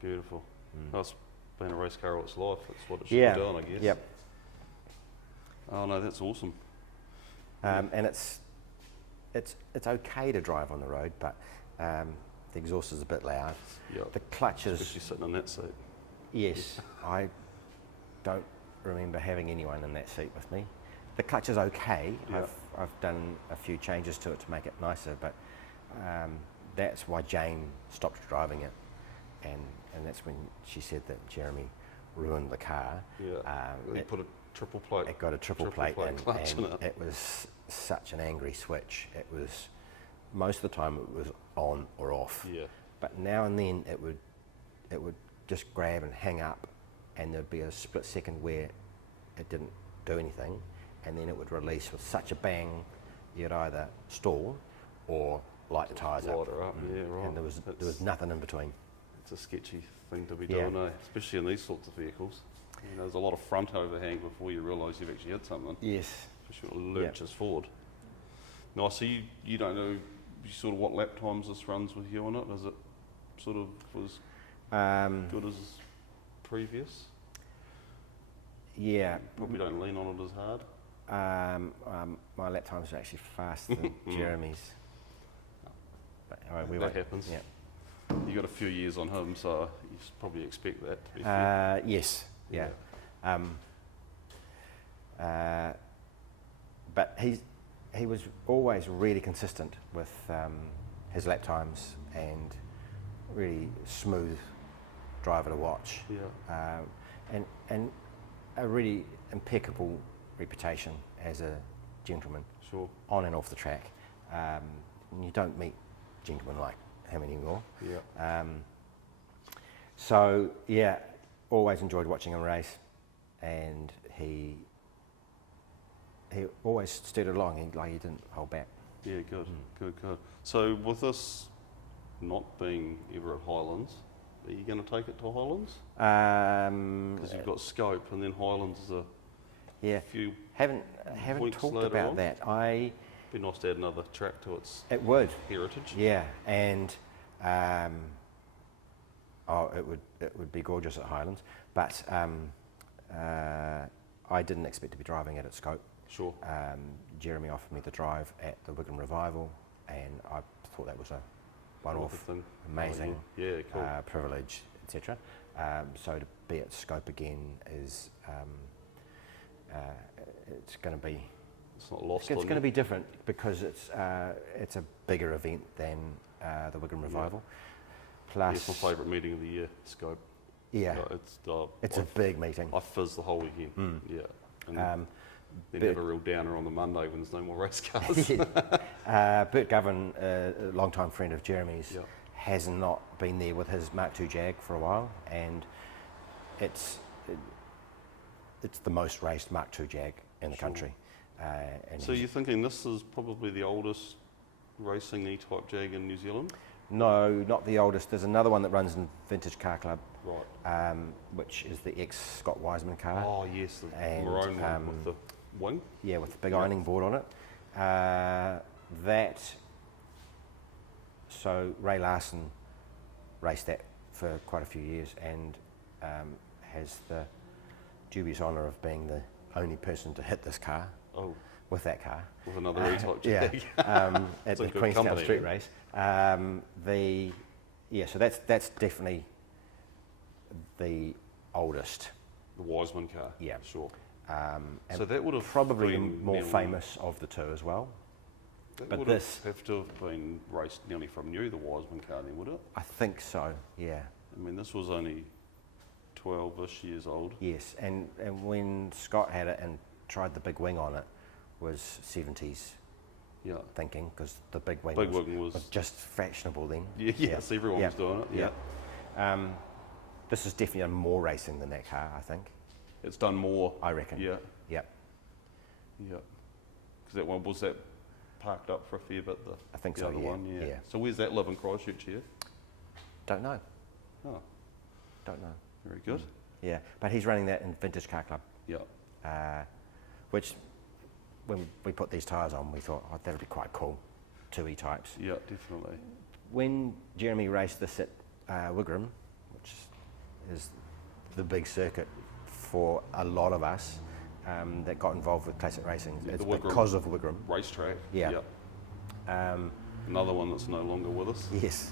Beautiful. That's been a race car all its life. That's what it should be doing, I guess. Yep. Oh no, that's awesome. And it's okay to drive on the road, but the exhaust is a bit loud. Yep. The clutches. Especially sitting in that seat. Yes, I don't remember having anyone in that seat with me. The clutch is okay. Yep. I've done a few changes to it to make it nicer, but that's why Jane stopped driving it, and that's when she said that Jeremy ruined the car. Yeah. He put a triple plate. It got a triple plate and it. It was such an angry switch. It was, most of the time it was on or off. Yeah. But now and then it would just grab and hang up, and there'd be a split second where it didn't do anything, and then it would release with such a bang you'd either stall or light the tyres up. Yeah, right. And there was nothing in between. It's a sketchy thing to be doing, especially in these sorts of vehicles. You know, there's a lot of front overhang before you realise you've actually hit something. Yes. Especially when it lurches forward. Nice. So you don't know sort of what lap times this runs with you on it? Is it sort of as good as previous? Yeah. Probably don't lean on it as hard. My lap times are actually faster than Jeremy's. But that happens. Yeah. You got a few years on him, so you probably expect that to be fair. Yes. Yeah. But he was always really consistent with his lap times and really smooth driver to watch. Yeah. And a really impeccable reputation as a gentleman. Sure. On and off the track. You don't meet gentlemen like him anymore. Yeah. So yeah, always enjoyed watching him race, and he always stood along. He didn't hold back. Yeah, good. So with this not being ever at Highlands, are you going to take it to Highlands? Because you've got Scope, and then Highlands is a few haven't weeks talked later about on. that. Be nice to add another track to its It would. heritage. Yeah, and it would be gorgeous at Highlands, but I didn't expect to be driving it at Scope. Sure. Jeremy offered me the drive at the Wigan Revival, and I thought that was a one-off, thing. amazing Yeah, cool. privilege, etc. So to be at Scope again is it's going to be. It's not lost. It's going to be different because it's a bigger event than the Wigan Revival. Plus, it's my favourite meeting of the year, Scope. Yeah, it's a big meeting. I fizz the whole weekend. Yeah. And then have a real downer on the Monday when there's no more race cars. Bert Govan, a long-time friend of Jeremy's, Yeah. has not been there with his Mark II Jag for a while, and it's the most raced Mark II Jag in the country. And So you're thinking this is probably the oldest racing E-type Jag in New Zealand? No, not the oldest. There's another one that runs in Vintage Car Club, Right. which is the ex-Scott Wiseman car. Oh yes, the And, maroon one with the wing. Yeah, with the big ironing board on it. So Ray Larson raced that for quite a few years and has the dubious honour of being the only person to hit this car Oh, with that car. with another E-type Yeah, Jag. at a the good Queenstown company, Street yeah. Race. So that's definitely the oldest. The Wiseman car. Yeah. Sure. And So that would have probably the been more nearly- famous of the two as well. That but would this- have to have been raced nearly from new, the Wiseman car, then, would it? I think so. Yeah. I mean, this was only 12-ish years old. Yes, and when Scott had it and tried the big wing on it, was 70s Yeah. thinking, because the big wing, Big was, wing was- just fashionable then. Yeah, yes, everyone was doing it. Yeah. This is definitely done more racing than that car, I think. It's done more. I reckon. Yeah. Yep. Yeah. Because that one, was that parked up for a fair bit? I think the so, other yeah, one, yeah. yeah. So where's that live in Christchurch here? Don't know. Oh, Don't know. very good. Yeah, but he's running that in Vintage Car Club, Yeah. which when we put these tyres on, we thought, oh, that would be quite cool. 2 E-types. Yeah, definitely. When Jeremy raced this at Wigram, which is the big circuit for a lot of us that got involved with classic racing, Yeah, it's the Wigram because of Wigram. Racetrack. Yeah. Another one that's no longer with us. Yes,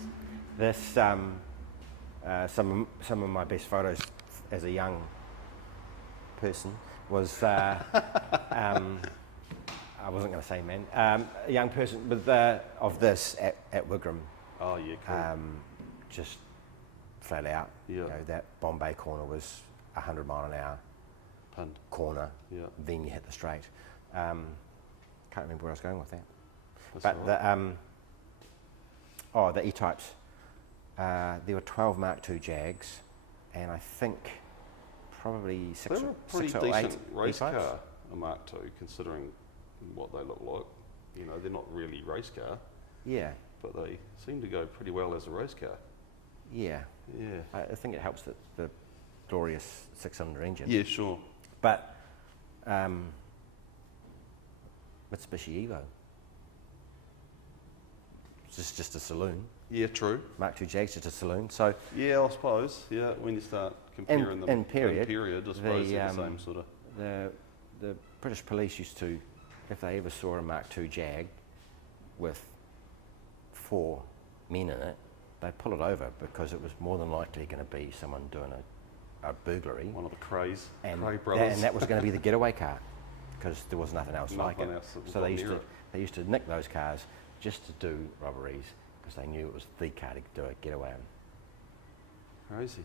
this some of my best photos as a young person was I wasn't going to say man, a young person with of this at Wigram. Oh, yeah, cool. Just flat out. Yeah. You know, that Bombay corner was 100 mile an hour Pinned. corner. Yeah. Then you hit the straight. Can't remember where I was going with that. That's But all right. the E-types. There were 12 Mark II Jags, and I think probably six They're or a pretty 6 or 8 decent race E-types. car, a Mark II, considering what they look like. You know, they're not really race car, Yeah, but they seem to go pretty well as a race car. yeah. Yeah. I think it helps that the glorious 6-cylinder engine. Yeah, sure. But Mitsubishi Evo. It's just a saloon. Yeah, true. Mark II Jag's just a saloon. So Yeah, I suppose. Yeah, when you start comparing them in period, I suppose they're the same sort of. the British police used to, if they ever saw a Mark II Jag with 4 men in it, they'd pull it over because it was more than likely going to be someone doing a burglary. One of the Crays, And Cray that, brothers. and that was going to be the getaway car because there was nothing else like Nothing it. else that was So they near it. they used to nick those cars just to do robberies because they knew it was the car to do a getaway in. Crazy.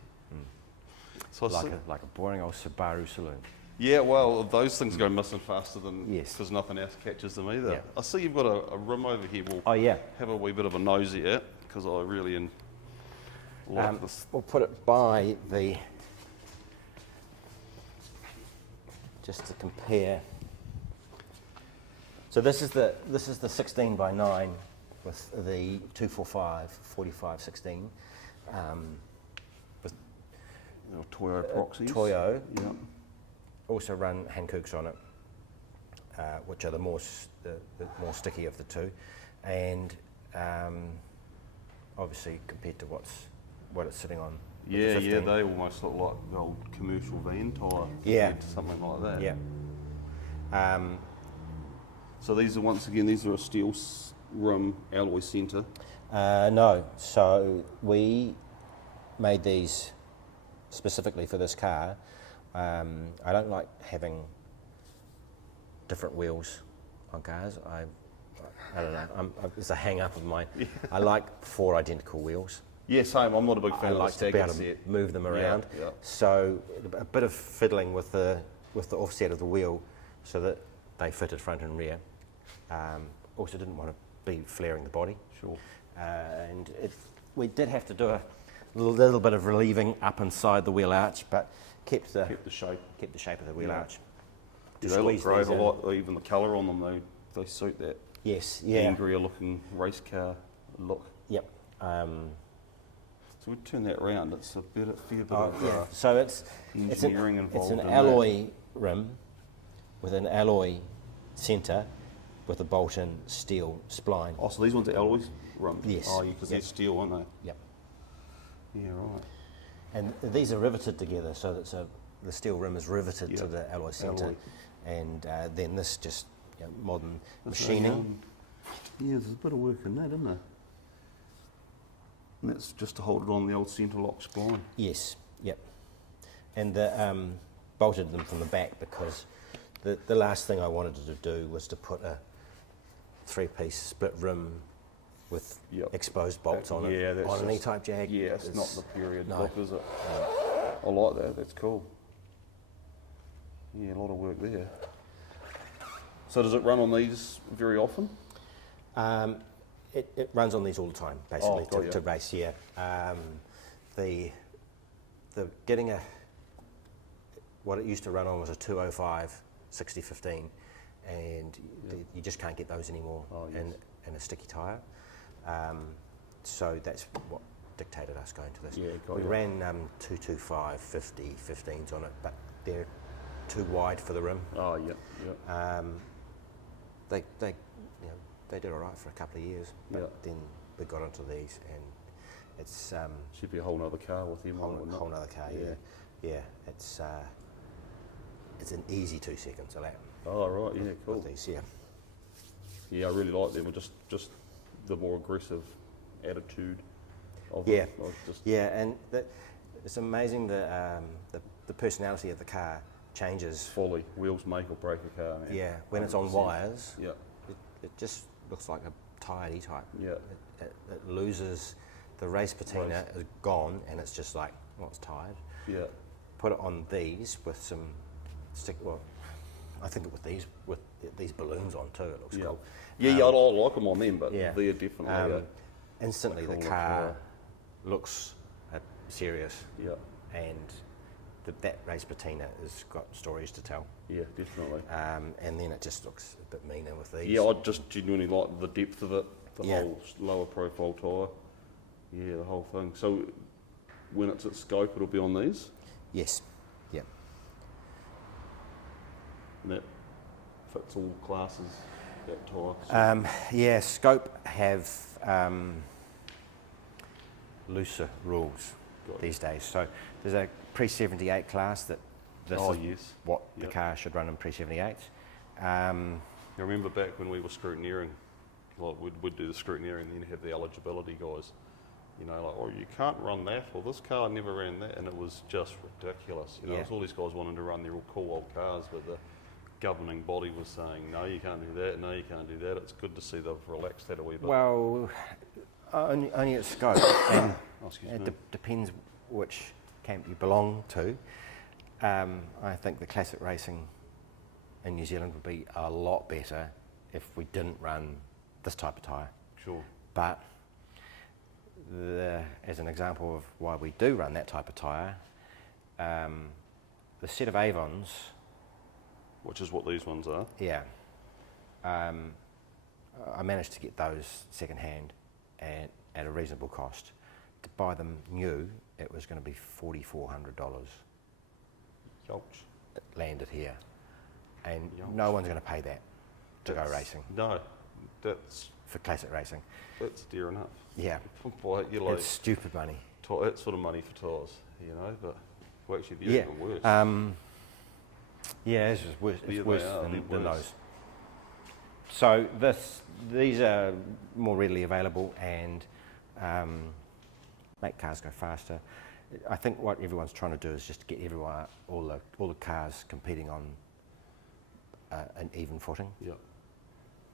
So I Like see- a boring old Subaru saloon. yeah, well, those things go missing faster than Yes. because nothing else catches them either. Yeah. I see you've got a rim over here. We'll Oh yeah. have a wee bit of a nosy at because I really like this. We'll put it by the, just to compare. So this is the 16 by 9 with the 245 45 16 with Toyo proxies. Toyo. Yeah. Also run Hankooks on it. which are the more sticky of the two, and obviously compared to what it's sitting on. Yeah, they almost look like the old commercial van tyre. Yeah, something like that. Yeah. So these are a steel rim alloy centre. No, so we made these specifically for this car. I don't like having different wheels on cars. I don't know. It's a hang-up of mine. Yeah. I like 4 identical wheels. Yeah, same. I'm not a big fan of the to be able to move them around. Yeah. So a bit of fiddling with the offset of the wheel so that they fitted front and rear. Also didn't want to be flaring the body. Sure. And we did have to do a little bit of relieving up inside the wheel arch, but kept the shape of the wheel arch. Do they look great? A lot, even the colour on them, they suit that. Yes, yeah. Angrier looking race car look. Yep. So we turn that round. It's a fair bit of so it's engineering involved. It's an alloy rim with an alloy centre with a bolt-in steel spline. Oh, so these ones are alloys rims? Yes. Oh, because they're steel, aren't they? Yep. Yeah, right. And these are riveted together, so that the steel rim is riveted to the alloy centre, and then this just modern machining. Yeah, there's a bit of work in that, isn't there? And that's just to hold it on the old centre lock spline. Yes, yep. And bolted them from the back because the last thing I wanted to do was to put a 3-piece split rim with exposed bolts on it on an E-type Jag. Yeah, it's not the period look, is it? I like that. That's cool. Yeah, a lot of work there. So does it run on these very often? It runs on these all the time, basically, to race. Yeah. The getting what it used to run on was a 205 60/15, and you just can't get those anymore in a sticky tyre. So that's what dictated us going to this. Yeah, we ran 225 50 15s on it, but they're too wide for the rim. Oh, yeah. They did all right for a couple of years, but then we got onto these, and it's should be a whole other car with him on it. Whole other car, yeah. It's an easy 2 seconds a lap. Oh right, yeah, cool. With these, yeah, I really like them. Just the more aggressive attitude of it. And it's amazing the personality of the car changes fully. Wheels make or break a car, man. Yeah, when 100%. It's on wires, it just looks like a tired E-type. Yeah. It loses, the race patina is gone, and it's just like, it's tired. Yeah. Put it on these with some I think with these balloons on too, it looks cool. Yeah, I like them on them, but they're definitely instantly the car looks serious. Yeah. And that race patina has got stories to tell. Yeah, definitely. And then it just looks a bit meaner with these. Yeah, I just genuinely like the depth of it, the whole lower profile tyre. Yeah, the whole thing. So when it's at scope, it'll be on these? Yes. Yeah. And that fits all classes, that tyre? Scope have looser rules these days. So there's a pre-78 class that this is what the car should run in pre-78s. I remember back when we were scrutineering, we'd do the scrutineering and then have the eligibility guys, you can't run that, or this car never ran that, and it was just ridiculous. It was all these guys wanting to run their cool old cars, but the governing body was saying, no, you can't do that, no, you can't do that. It's good to see they've relaxed that a wee bit. Well, only at scope, and it depends which camp you belong to. I think the classic racing in New Zealand would be a lot better if we didn't run this type of tyre. Sure. But as an example of why we do run that type of tyre, the set of Avons, which is what these ones are. Yeah. I managed to get those second hand at a reasonable cost. To buy them new, it was going to be $4,400. Ouch. It landed here. and no one's going to pay that to go racing. No, that's for classic racing. That's dear enough. Yeah, Boy, you're like, it's stupid money. That sort of money for tyres, you know. But well, actually, they're even worse. Yeah, it's just worse. It's worse than those. So these are more readily available and make cars go faster. I think what everyone's trying to do is just get all the cars competing on an even footing. Yeah.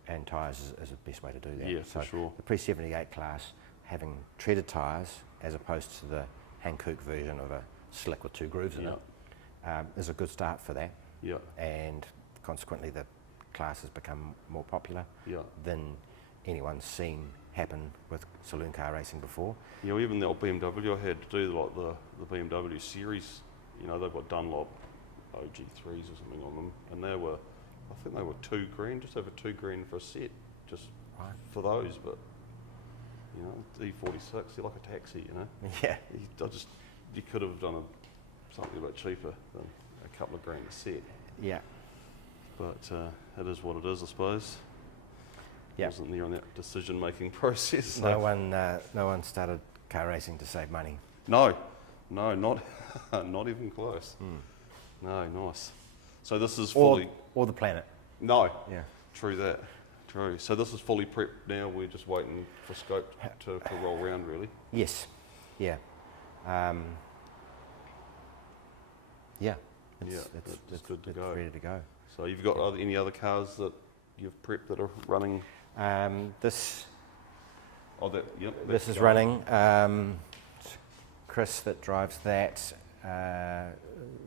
And tyres is the best way to do that. Yeah, so for sure. The pre-78 class having treaded tyres as opposed to the Hankook version of a slick with 2 grooves in it is a good start for that. Yeah. And consequently the class has become more popular than anyone's seen happen with saloon car racing before. Yeah, well, even the old BMW I had to do like the BMW series, you know, they've got Dunlop OG3s or something on them, and I think they were $2,000, just over $2,000 for a set, just for those. But you know, E46, you're like a taxi, you know. Yeah. You could have done something a bit cheaper than a couple of grand a set. Yeah. But it is what it is, I suppose. Yeah. Wasn't there in that decision-making process. So. No one started car racing to save money. No, not not even close. No, nice. So this is fully... Or the planet. No. Yeah. True that. True. So this is fully prepped now. We're just waiting for scope to roll around, really. Yes. Yeah. It's good to go. Ready to go. So you've got any other cars that you've prepped that are running? This This is running. Chris that drives that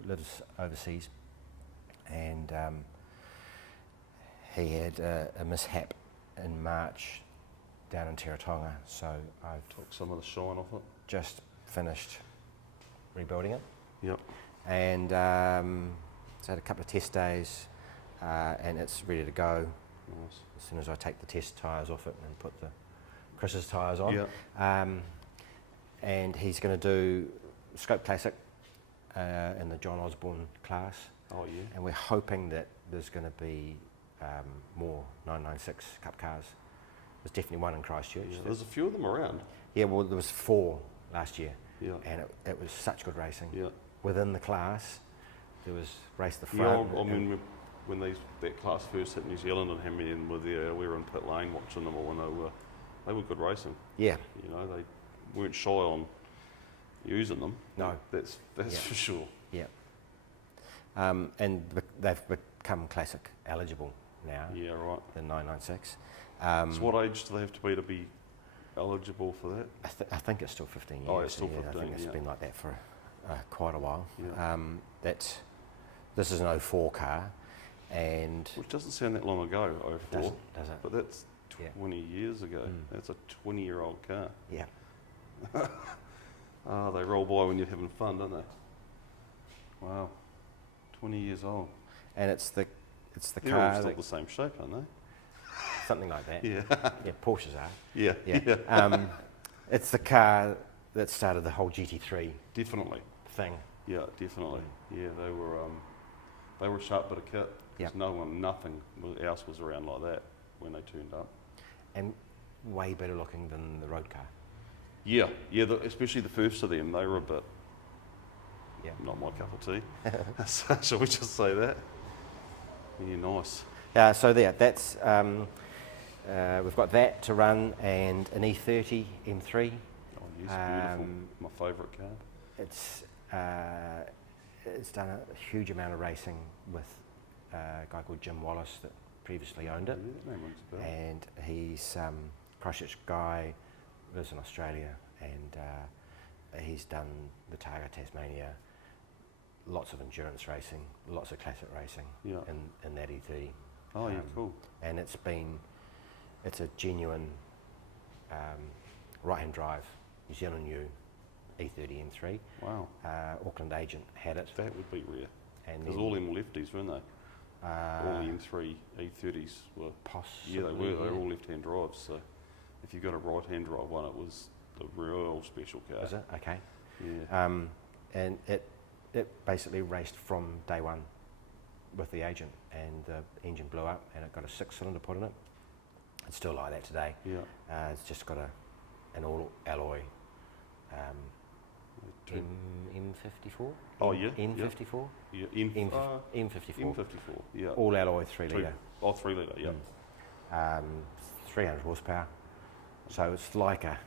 lives overseas, and he had a mishap in March down in Teretonga, so I've took some of the shine off it. Just finished rebuilding it. Yep. And it's had a couple of test days, and it's ready to go. Nice. As soon as I take the test tyres off it and put the Chris's tyres on. Yep. And he's going to do Scope Classic in the John Osborne class. Oh yeah. And we're hoping that there's going to be more 996 Cup cars. There's definitely one in Christchurch. Yeah, there's a few of them around. Yeah, well there was 4 last year. Yeah. And it was such good racing. Yeah. Within the class, there was race the front. Yeah, I mean, when that class first hit New Zealand and Hamilton were there, we were in pit lane watching them all, and they were good racing. Yeah. You know, they weren't shy on using them. No. That's for sure. Yeah. And they've become classic eligible now. Yeah, right. The 996. So what age do they have to be eligible for that? I think it's still 15 years. Oh, it's still 15, I think it's been like that for quite a while. Yeah. This is an 04 car, and... Which doesn't sound that long ago, 04. Does it? But that's 20 years ago. That's a 20-year-old car. Yeah. They roll by when you're having fun, don't they? Wow. 20 years old. And it's the They're car... all still the same shape, aren't they? Something like that. Yeah. Yeah, Porsches are. Yeah. It's the car that started the whole GT3 Definitely. thing. Yeah, definitely. Yeah, they were a sharp bit of kit. Yeah. Nothing else was around like that when they turned up. And way better looking than the road car. Yeah, especially the first of them, they were a bit not my cup of tea. So, shall we just say that? Yeah, nice. So that's we've got that to run, and an E30 M3. Oh yes, beautiful. My favourite car. It's done a huge amount of racing with a guy called Jim Wallace that previously owned it. Yeah, that name rings a bell. And he's Christchurch guy, lives in Australia, and he's done the Targa Tasmania, lots of endurance racing, lots of classic racing in that E30. Oh yeah, cool. And it's a genuine right-hand drive, New Zealand new E30 M3. Wow. Auckland agent had it. That would be rare. Because all them were lefties, weren't they? All the M3 E30s were. Possibly. Yeah, they were. They were all left-hand drives. So if you got a right-hand drive one, it was the real special car. Is it? Okay. Yeah. And it basically raced from day one. with the agent, and the engine blew up, and it got a 6-cylinder put in it. It's still like that today. Yeah. It's just got an all alloy M54. Oh yeah. N54. Yeah. M54. M54. Yeah. All alloy 3 litre. 3 litre. Yeah. 300 horsepower. So it's like a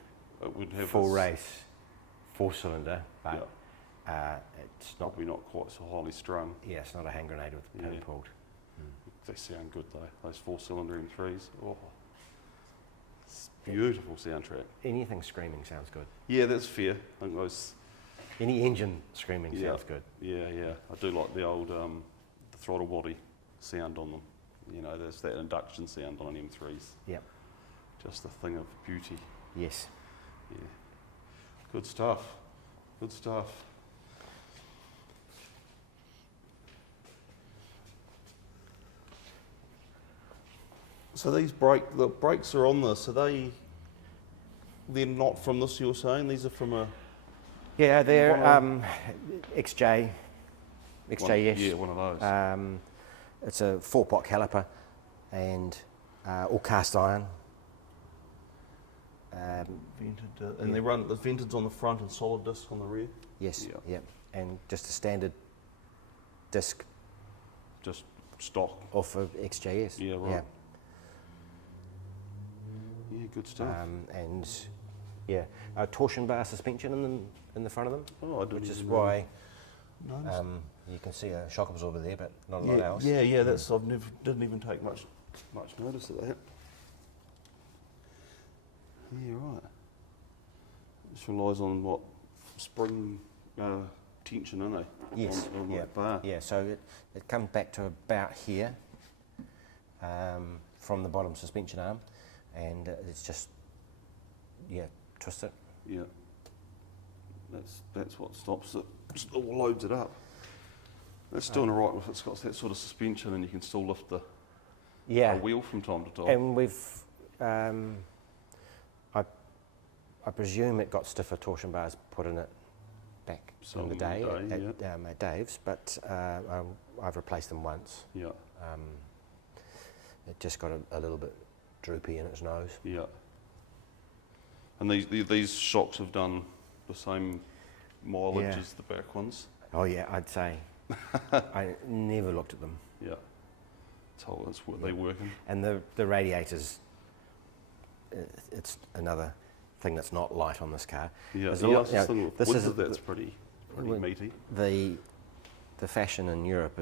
It would have full this- race 4-cylinder, but it's not. Probably not quite so highly strung. Yeah, it's not a hand grenade with the pin Yeah. pulled. They sound good though. Those 4-cylinder M3s. Oh, it's beautiful soundtrack. Anything screaming sounds good. Yeah, that's fair. I think those. Any engine screaming Yeah. sounds good. Yeah, yeah. I do like the old the throttle body sound on them. You know, there's that induction sound on an M3s. Yep. Just a thing of beauty. Yes. Yeah. Good stuff. Good stuff. So these the brakes are on this. They're not from this, you were saying? These are from a... Yeah, they're One XJS. Yeah, one of those. It's a 4-pot caliper and all cast iron. Vented, and they run, the vented's on the front and solid disc on the rear? Yes, Yeah. yep. And just a standard disc Just stock. off of XJS. Yeah, right. Yeah, good stuff. And yeah, a torsion bar suspension in the front of them, Oh, I didn't which is even why notice. you can see a shock absorber there, but not a lot else. Yeah, that's, didn't even take much notice of that. Yeah, right. Just relies on what, spring tension, isn't it? Yes, On yeah, that bar. yeah. So it comes back to about here from the bottom suspension arm, and it's just twist it. Yeah. That's what stops it, or loads it up. That's doing all right if it's got that sort of suspension and you can still lift the wheel from time to time. And we've I presume it got stiffer torsion bars put in it back in the day at Dave's, but I've replaced them once. Yeah. It just got a little bit droopy in its nose. Yeah. And these shocks have done the same mileage as the back ones? Oh yeah, I'd say. I never looked at them. Yeah. That's what they work in. And the radiators, it's another thing that's not light on this car. Yeah, There's that's pretty meaty. The fashion in Europe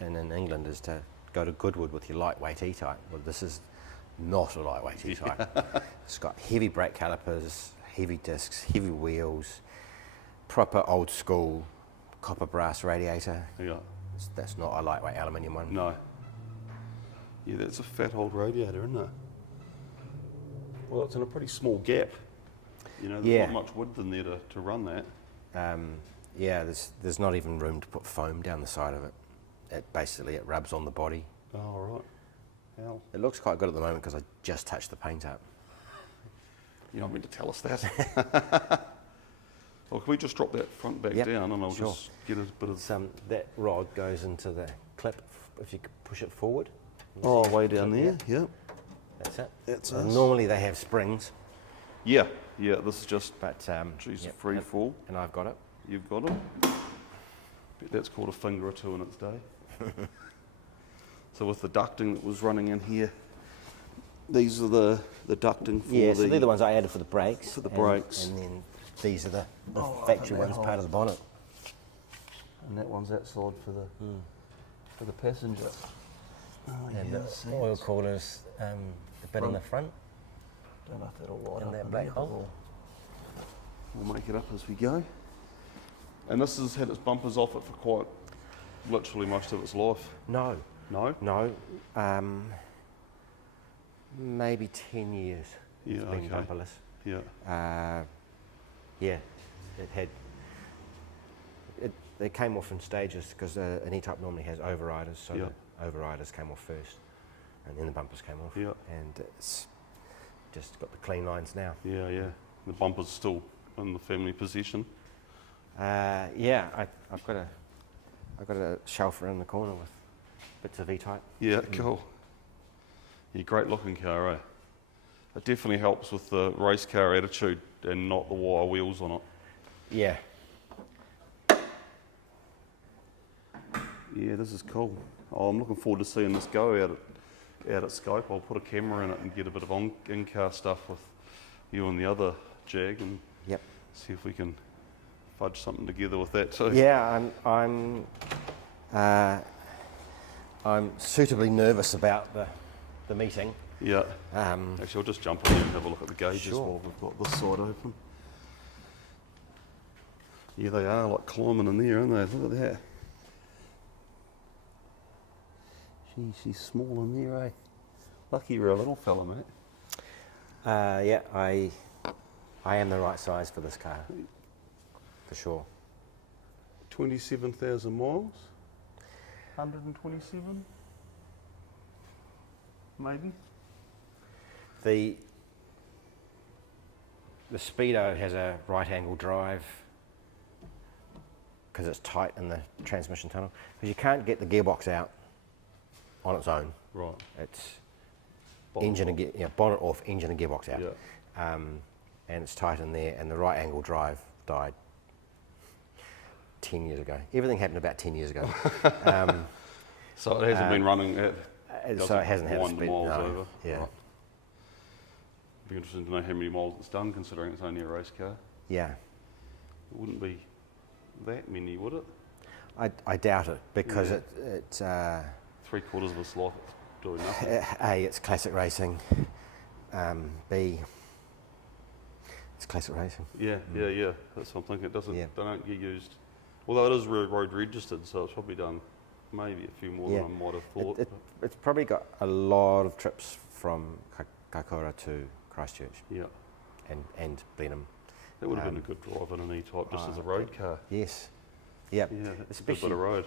and in England is to go to Goodwood with your lightweight E-type. Well, this is not a lightweight E-type. It's got heavy brake calipers, heavy discs, heavy wheels, proper old school copper brass radiator. Yeah. That's not a lightweight aluminium one. No. Yeah, that's a fat old radiator, isn't it? Well, it's in a pretty small gap. You know, there's not much width in there to run that. There's not even room to put foam down the side of it. It rubs on the body. Oh, right. Hell. It looks quite good at the moment because I just touched the paint up. You don't mean to tell us that. Well, can we just drop that front back down and I'll just get a bit of... that rod goes into the clip if you push it forward. Oh, way down there, yeah. That's it. That's normally they have springs. Yeah, this is just free fall. And I've got it. You've got it. Bet that's called a finger or two in its day. So with the ducting that was running in here, these are the ducting for so they're the ones I added for the brakes. For the brakes. And then these are the factory ones, part of the bonnet. And that one's outside for the passenger. Oh, and the oil coolers, the bit in the front. Don't know if that'll light and up. that black hole. We'll make it up as we go. And this has had its bumpers off it for quite literally most of its life. No. No? No. Maybe 10 years it's been bumperless. Yeah. They came off in stages because an E-type normally has overriders, so the overriders came off first, and then the bumpers came off. Yeah. And it's just got the clean lines now. Yeah. The bumper's still in the family possession. I've got a shelf around the corner with bits of E-type. Yeah, cool. Yeah, great looking car, eh? It definitely helps with the race car attitude and not the wire wheels on it. Yeah. Yeah, this is cool. Oh, I'm looking forward to seeing this go out at Scope. I'll put a camera in it and get a bit of in-car stuff with you and the other Jag and Yep. see if we can fudge something together with that too. Yeah, I'm suitably nervous about the meeting. Yeah. Actually, I'll just jump in there and have a look at the gauges Sure. while we've got this side open. Yeah, they are like climbing in there, aren't they? Look at that. Gee, she's small in there, eh? Lucky you're a little fella, mate. Yeah, I am the right size for this car, for sure. 27,000 miles? 127? Maybe? The Speedo has a right angle drive because it's tight in the transmission tunnel. Because you can't get the gearbox out on its own. Right. It's Bonnet engine off. and bonnet off, engine and gearbox out. Yeah. And it's tight in there, and the right angle drive died 10 years ago. Everything happened about 10 years ago. So it hasn't been running at... So it hasn't had a wind speed. miles No. over. Yeah. Right. Be interesting to know how many miles it's done, considering it's only a race car. Yeah. It wouldn't be that many, would it? I doubt it, because Yeah. it's 3/4 of its life it's doing nothing. A, it's classic racing. B, it's classic racing. Yeah. That's what I'm thinking. It doesn't. Yeah. They don't get used. Although it is road registered, so it's probably done maybe a few more Yeah. than I might have thought. It's probably got a lot of trips from Kaikoura to Christchurch Yeah. and Blenheim. That would have been a good drive in an E-Type just as a road car. Yes. Yep. Yeah, it's a good Especially bit of road.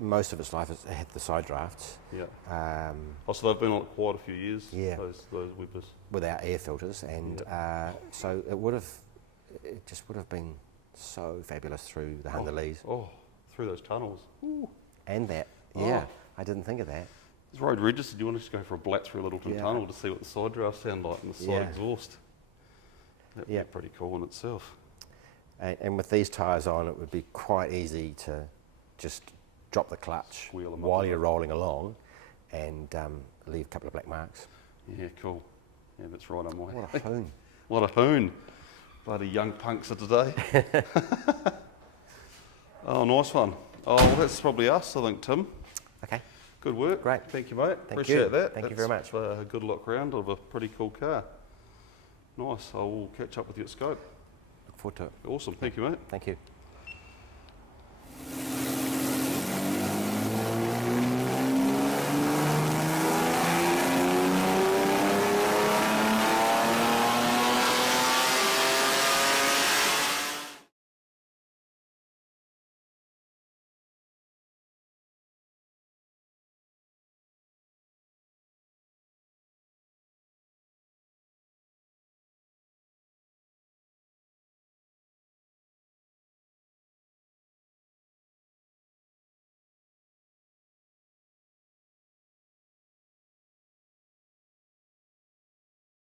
most of its life it's had the side drafts. Yeah. So they've been on it quite a few years. Yeah. Those whippers. Without air filters, and so it just would have been so fabulous through the Hungerleys. Oh, through those tunnels. Ooh. And that, I didn't think of that. It's road registered. You want to just go for a blat through a Littleton Yeah. tunnel to see what the side drafts sound like and the side Yeah. exhaust. That'd be pretty cool in itself. And with these tyres on, it would be quite easy to just drop the clutch Wheel 'em up while a you're bit. rolling along and leave a couple of black marks. Yeah, cool. Yeah, that's right on my way. What a hoon. What a hoon. Bloody young punks of today. Oh, nice one. Oh, well, that's probably us, I think, Tim. Okay. Good work. Great. Thank you, mate. Thank Appreciate you. that. Thank you very much. That's a good look round of a pretty cool car. Nice. I will catch up with you at Scope. Look forward to it. Awesome. Thank you, mate. Thank you.